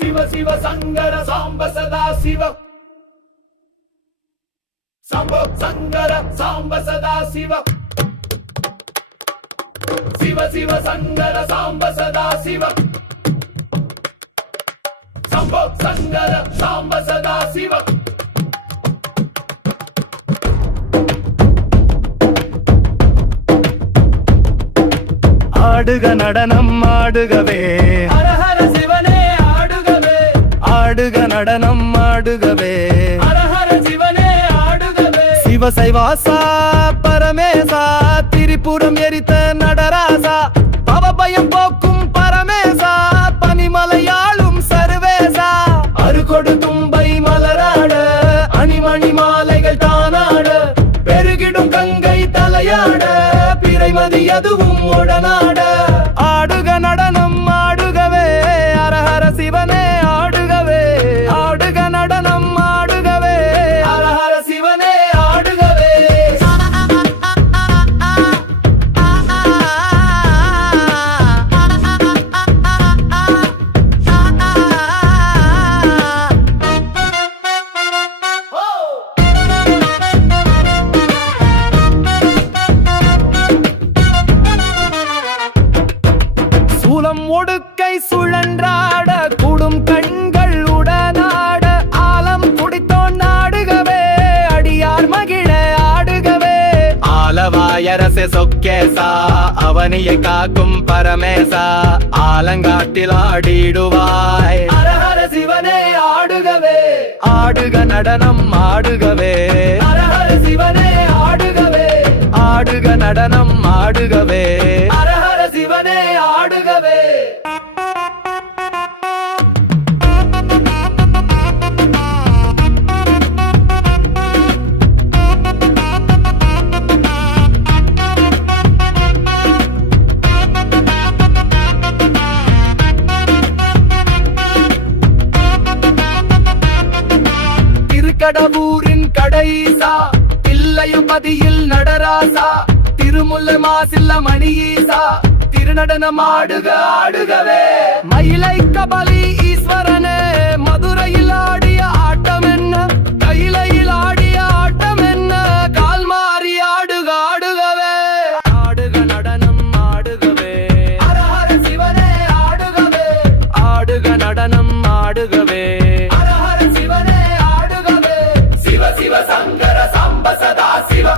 சிவ சிவ சங்கர சாம்ப சதா சிவ சம்போ சங்கர சாம்ப சதா சிவ சிவ சிவ சங்கர சாம்ப சதா சிவ சம்போ சங்கர சாம்ப சதா சிவ ஆடுக நடனம் ஆடுகவே ஹரஹர சிவனே ஆடுகவே ஆடுக நடனம் ஆடுகவே ஹரஹர சிவனே ஆடுகவே சிவசைவாசா பரமேசா திரிபுரம் எரித்த நடராசா பவபயம் போக்கும் பரமேசா பனிமலையாளும் சர்வேசா அருகொடு தும்பை மலராட அணிமணி மாலைகள் தானாட பெருகிடும் கங்கை தலையாட பிறைமதி அதுவும் உடனாட ஆடுக நடனம் ஆடுகவே ஹரஹர சிவனே ஆடுகவே ஆடுக நடனம் ஆடுகவே ஹரஹர சிவனே ஆடுகவே சூலம் ஒடுக்கை சுழன்றாட கூடும் கண்கள் உடனாட ஆலம் குடித்தோன் ஆடுகவே அடியார் மகிழ ஆடுகவே ஆலவாயரசே சொக்கேசா அவனியை காக்கும் பரமேசா ஆலங்காட்டில் ஆடிடுவாய் ஹரஹர சிவனே ஆடுகவே ஆடுக நடனம் ஆடுகவே ஹரஹர சிவனே ஆடுகவே ஆடுக நடனம் ஆடுகவே ஹரஹர சிவனே ஆடுகவே திருக்கடவூரின் கடைசா தில்லையுபதியில் நடராசா திருமுல்லை மாசில்ல மணியீசா திருநடனம் ஆடுக ஆடுகவே மயிலை கபலி ஈஸ்வரனே மதுரையில் ஆடிய ஆட்டம் என்ன கையிலையில் ஆடிய ஆட்டம் என்ன கால் மாறி ஆடுக ஆடுகவே ஆடுக நடனம் ஆடுகவே ஹரஹர சிவனே ஆடுகவே ஆடுக நடனம் ஆடுகவே ஹரஹர சிவனே ஆடுகவே சிவ சிவ சங்கர சாம்ப சதா சிவ